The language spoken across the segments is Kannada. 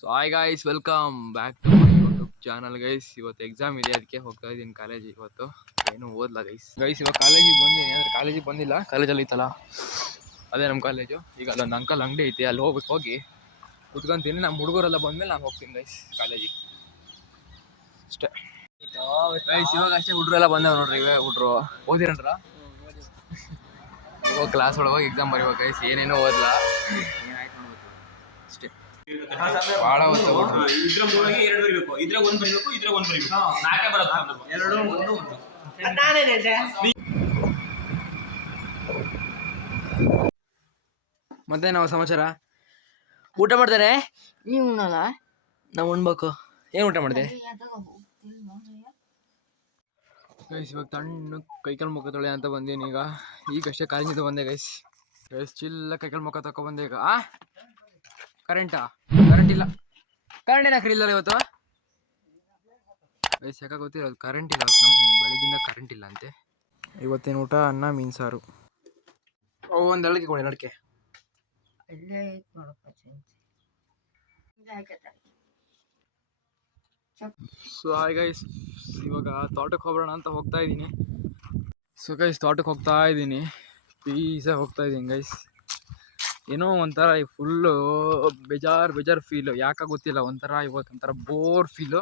So hi guys, welcome back to my YouTube channel guys. ಇವತ್ತು ಎಕ್ಸಾಮ್ ಇದೆ, ಅದಕ್ಕೆ ಹೋಗ್ತಾ ಇದ್ದೀನಿ ಕಾಲೇಜಿಗೆ. ಇವತ್ತು ಏನು ಓದಲ್ಲ ಗೈಸ್ ಇವಾಗ ಕಾಲೇಜಿಗೆ ಬಂದೀನಿ. ಅಂದರೆ ಕಾಲೇಜಿಗೆ ಬಂದಿಲ್ಲ, ಕಾಲೇಜಲ್ಲಿ ಇತ್ತಲ್ಲ, ಅದೇ ನಮ್ಮ ಕಾಲೇಜು. ಈಗ ಅಲ್ಲೊಂದು ಅಂಕಲ್ ಅಂಗಡಿ ಐತಿ, ಅಲ್ಲಿ ಹೋಗಿ ಕುತ್ಕೊಂತೀನಿ. ನಮ್ಮ ಹುಡುಗರೆಲ್ಲ ಬಂದಮೇಲೆ ನಾನು ಹೋಗ್ತೀನಿ ಗೈಸ್ ಕಾಲೇಜಿಗೆ, ಅಷ್ಟೇ ಗೈಸ್. ಇವಾಗ ಅಷ್ಟೇ ಹುಡುಗರೆಲ್ಲ ಬಂದವ ನೋಡ್ರಿ. ಇವೇ ಹುಡುಗರು ಓದಿರಂದ್ರ ಇವಾಗ ಕ್ಲಾಸ್ ಒಳಗೆ ಎಕ್ಸಾಮ್ ಬರೀವಾಗ ಗೈಸ್. ಏನೇನೋ ಓದಲ್ಲ, ಏನಾಯ್ತು ನೋಡ್ಬೇಕು ಅಷ್ಟೇ. ಭಾಳ ಓದ್ತಾ ಇದ್ರ ಮೂರಾಗಿ ಎರಡು ಬರಿಬೇಕು, ಇದ್ರಾಗ ಒಂದು ಬರಿಬೇಕು, ಇದ್ರಾಗ ಒಂದು ಬರಿಬೇಕು, ನಾಲ್ಕೇ ಬರುತ್ತೆ. ಎರಡು ಒಂದು ಮತ್ತೆ ನಾವು ಸಮಾಚಾರ. ಊಟ ಮಾಡ್ತಾರೆ ನೀವು ಉಣ್ಣಲ್ಲ? ನಾವು ಉಣ್ಬೇಕು. ಏನು ಊಟ ಮಾಡಿದೆ ಗೈಸ್? ಇವಾಗ ತಣ್ಣಗೆ ಕೈಕಾಲು ಮುಖ ತೊಳೆ ಅಂತ ಬಂದೀನಿ. ಈಗಷ್ಟೇ ಕಾಲೇಜಿಂದ ಬಂದೆ ಗೈಸ್. ಚಿಲ್ಲ ಕೈಕಾಲು ಮುಖ ತಗೊಬಂದೆ. ಈಗ ಕರೆಂಟ್ ಇಲ್ಲ. ಕರೆಂಟ್ ಏನಾಕ್ರಿ ಇಲ್ಲ ಇವತ್ತು ಗೈಸ್? ಯಾಕೆ ಗೊತ್ತಿರೋದು, ಕರೆಂಟ್ ಇಲ್ಲ. ನಮ್ಮ ಬೆಳಗಿಂದ ಕರೆಂಟ್ ಇಲ್ಲ ಅಂತೆ. ಇವತ್ತೇನು ಊಟ? ಅನ್ನ ಮೀನು ಸಾರು. ಒಂದು ಅಡಿಕೆ ಕೊಡಿ, ಅಡಿಕೆ. ಸೊ ಹಾಯ್ ಗೈಸ್, ಇವಾಗ ತೋಟಕ್ಕೆ ಹೋಗೋಣ ಅಂತ ಹೋಗ್ತಾ ಇದ್ದೀನಿ. ಸೊ ಗೈಸ್, ತೋಟಕ್ಕೆ ಹೋಗ್ತಾ ಇದ್ದೀನಿ, ಪೀಸಾಗಿ ಹೋಗ್ತಾ ಇದ್ದೀನಿ ಗೈಸ್. ಏನೋ ಒಂಥರ ಫುಲ್ಲು ಬೇಜಾರು ಫೀಲು, ಯಾಕೆ ಗೊತ್ತಿಲ್ಲ. ಇವತ್ತು ಒಂಥರ ಬೋರ್ ಫೀಲು.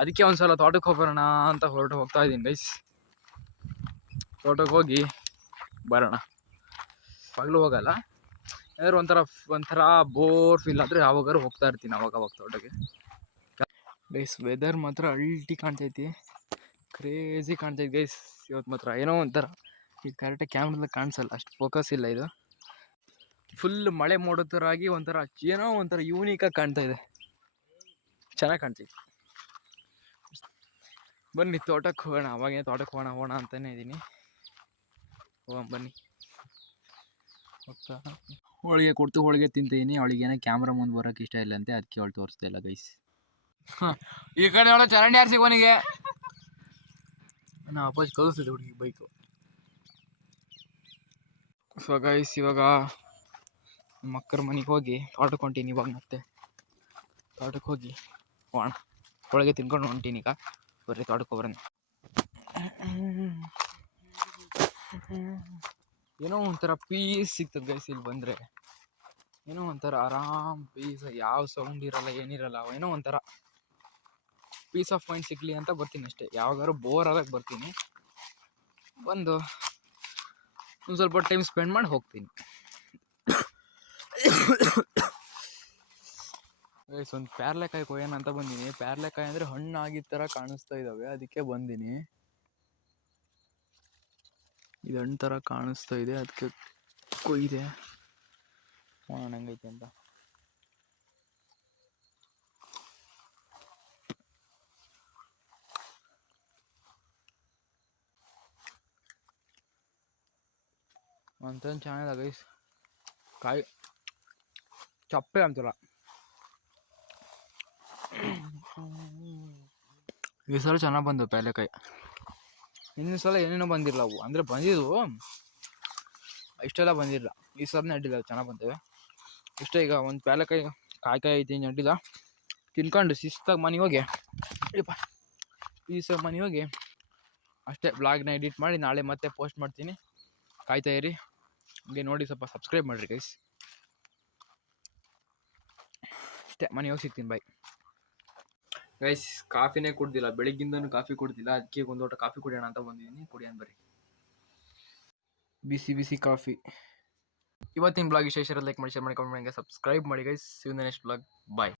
ಅದಕ್ಕೆ ಒಂದ್ಸಲ ತೋಟಕ್ಕೆ ಹೋಗೋಣ ಅಂತ ಹೋಗ್ತಾ ಇದ್ದೀನಿ ಗೈಸ್. ತೋಟಕ್ಕೆ ಹೋಗಿ ಬರೋಣ. ಪಗಲು ಹೋಗಲ್ಲ, ಯಾರು ಒಂಥರ ಬೋರ್ ಫೀಲ್ ಆದರೆ ಯಾವಾಗಾರು ಹೋಗ್ತಾ ಇರ್ತೀನಿ ಅವಾಗ ತೋಟಕ್ಕೆ ಗೈಸ್. ವೆದರ್ ಮಾತ್ರ ಅಲ್ಟಿ ಕಾಣ್ತೈತಿ, ಕ್ರೇಜಿ ಕಾಣ್ತೈತಿ ಗೈಸ್. ಇವತ್ತು ಮಾತ್ರ ಏನೋ ಒಂಥರ, ಈಗ ಕರೆಕ್ಟಾಗಿ ಕ್ಯಾಮ್ರದಲ್ಲಿ ಕಾಣಿಸಲ್ಲ, ಅಷ್ಟು ಫೋಕಸ್ ಇಲ್ಲ. ಇದು ಫುಲ್ ಮಳೆ ಮೋಡೋ ಥರ ಆಗಿ ಏನೋ ಒಂಥರ ಯೂನಿಕಾಗಿ ಕಾಣ್ತಾ ಇದೆ, ಚೆನ್ನಾಗಿ ಕಾಣ್ತೈತಿ. ಬನ್ನಿ ತೋಟಕ್ಕೆ ಹೋಗೋಣ. ಅವಾಗೇ ತೋಟಕ್ಕೆ ಹೋಗೋಣ ಅಂತಲೇ ಇದ್ದೀನಿ. ಹೋಗೋಣ ಬನ್ನಿ. ಹೋಗ್ತಾ ಹೋಳಿಗೆ ತಿಂತೀನಿ. ಅವಳಿಗೆ ಏನೋ ಕ್ಯಾಮ್ರಾ ಮುಂದೆ ಬರೋಕ್ಕೆ ಇಷ್ಟ ಇಲ್ಲ ಅಂತೆ, ಅದಕ್ಕೆ ಅವಳು ತೋರಿಸ್ತಾ ಇಲ್ಲ ಗೈಸ್. ಈ ಕಡೆ ಅವಳ ಚರಂಡಿ ಆರಿಸಿ ಅವನಿಗೆ ನಾ ಅಪ್ಪಾಜಿ ಕಳಿಸ್ತಿದ್ದೆ ಹುಡುಗಿ ಬೈಕು. ಸೊ ಗೈಸ್, ಇವಾಗ ನಮ್ಮ ಅಕ್ಕರ ಮನೆಗೆ ಹೋಗಿ ತೋಟಕ್ಕೆ ಹೊಂಟೀನಿ. ಇವಾಗ ಮತ್ತೆ ತೋಟಕ್ಕೆ ಹೋಗಿ ಹೋಗೋಣ. ಹೋಳಿಗೆ ತಿನ್ಕೊಂಡು ಹೊಂಟೀನಿ. ಈಗ ಬರ್ರಿ ತೋಟಕ್ಕೆ ಹೋಗ್ಬರೋಣ. ಏನೋ ಒಂಥರ ಪೀಸ್ ಸಿಗ್ತದೆ ಗೈಸ್ ಇಲ್ಲಿ ಬಂದರೆ. ಏನೋ ಒಂಥರ ಆರಾಮ್ ಪೀಸ್, ಯಾವ ಸೌಂಡ್ ಇರಲ್ಲ, ಏನಿರಲ್ಲ. ಏನೋ ಒಂಥರ ಪೀಸ್ ಆಫ್ ಮೈಂಡ್ ಸಿಗಲಿ ಅಂತ ಬರ್ತೀನಿ ಅಷ್ಟೇ. ಯಾವಾಗಾದ್ರು ಬೋರ್ ಆದಾಗ ಬರ್ತೀನಿ, ಬಂದು ಒಂದು ಸ್ವಲ್ಪ ಟೈಮ್ ಸ್ಪೆಂಡ್ ಮಾಡಿ ಹೋಗ್ತೀನಿ. ಒಂದು ಪ್ಯಾರ್ಲೆಕಾಯಿ ಕೊಯ್ಯೋಣ ಅಂತ ಬಂದೀನಿ. ಪ್ಯಾರ್ಲೆಕಾಯಿ ಅಂದರೆ ಹಣ್ಣು ಆಗಿದ್ದ ಥರ ಕಾಣಿಸ್ತಾ ಇದ್ದಾವೆ, ಅದಕ್ಕೆ ಬಂದೀನಿ. ಇದು ಹಣ್ಣು ಥರ ಕಾಣಿಸ್ತಾ ಇದೆ, ಅದಕ್ಕೆ ಕೊಯ್ದೆ ನೋಡೋಣ ಹೆಂಗೈತೆ ಅಂತ. ಅಂತ ಚೆನ್ನಾಗಿದೆ ಗೈಸ್. ಕಾಯಿ ಚಪ್ಪೆ ಅಂತಲ್ಲ. ಈ ಸಲ ಚೆನ್ನಾಗಿ ಬಂದವು ಪ್ಯಾರ್ಲೆಕಾಯಿ. ಹಿಂದಿನ ಸಲ ಏನೇನೋ ಬಂದಿರಲ್ಲ ಅವು, ಅಂದರೆ ಬಂದಿದ್ವು, ಇಷ್ಟೆಲ್ಲ ಬಂದಿರಲ್ಲ. ಈ ಸಲ ಅಡ್ಡಿಲ್ಲ, ಚೆನ್ನಾಗಿ ಬಂತೇವೆ ಇಷ್ಟೇ. ಈಗ ಒಂದು ಪ್ಯಾರ್ಲೆಕಾಯಿ ಕಾಯಿ ಐತಿ, ಅಡ್ಡಿಲ್ಲ. ತಿನ್ಕೊಂಡು ಶಿಸ್ತಾಗಿ ಮನೆಗೆ ಹೋಗಿ ಮನೆಗೆ ಹೋಗಿ ಅಷ್ಟೇ ಬ್ಲಾಗ್ನ ಎಡಿಟ್ ಮಾಡಿ ನಾಳೆ ಮತ್ತೆ ಪೋಸ್ಟ್ ಮಾಡ್ತೀನಿ. ಕಾಯ್ತಾ ಇರಿ. ಹಂಗೆ ನೋಡಿ, ಸ್ವಲ್ಪ ಸಬ್ಸ್ಕ್ರೈಬ್ ಮಾಡಿರಿ ಗೈಸ್. ಅಷ್ಟೇ, ಮನೆಗೆ ಹೋಗಿ ಸಿಗ್ತೀನಿ, ಬಾಯ್ ಗೈಸ್. ಕಾಫಿನೇ ಕುಡ್ದಿಲ್ಲ, ಬೆಳಿಗ್ಗಿಂದನೂ ಕಾಫಿ ಕುಡ್ದಿಲ್ಲ, ಅದಕ್ಕೆ ಒಂದು ಲೋಟ ಕಾಫಿ ಕುಡಿಯೋಣ ಅಂತ ಬಂದಿದ್ದೀನಿ. ಕುಡಿಯೋಣ ಬರ್ರಿ, ಬಿಸಿ ಕಾಫಿ. ಇವತ್ತಿನ ಬ್ಲಾಗ್ ಇಷ್ಟ. ಲೈಕ್ ಮಾಡಿ, ಶೇರ್ ಮಾಡಿ, ಕಮೆಂಟ್ ಮಾಡಿ, ಸಬ್ಸ್ಕ್ರೈಬ್ ಮಾಡಿ ಗೈಸ್. ಸಿಗೋಣ ನೆಕ್ಸ್ಟ್ ಬ್ಲಾಗ್. ಬಾಯ್.